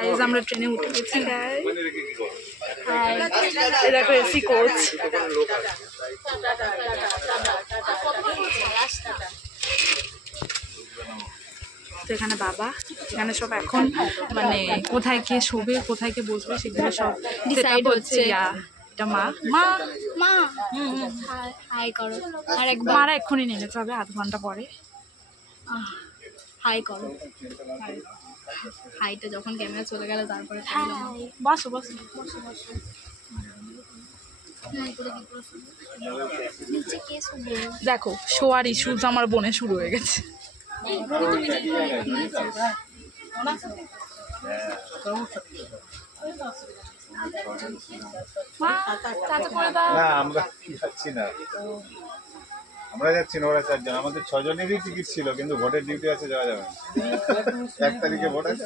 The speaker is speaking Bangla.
গাইস আমরা ট্রেনে উঠে গেছি গাইস। এই দেখো এসি কোচ। তো এখানে বাবা, এখানে সব এখন মানে কোথায় কে শোবে কোথায় কে বসবে সেগুলো সব ডিসাইড হচ্ছে। এটা মা মা মা হাই করো। আর মারা এক্ষুনি নেমে যাবে আধ ঘন্টা পরে। হাই করো। হাইটা যখন ক্যামেরা চলে গেল তারপরে বসো বসো বসো বসো। দেখো শোয়ার ইস্যুস আমার বোনে শুরু হয়ে গেছে। আমরা যাচ্ছি না, ওরা 4 জন, আমাদের 6 জনেরই টিকিট ছিল, কিন্তু ভোটের ডিউটি আছে, যাওয়া যাবে না। 1 তারিখে ভোট আছে।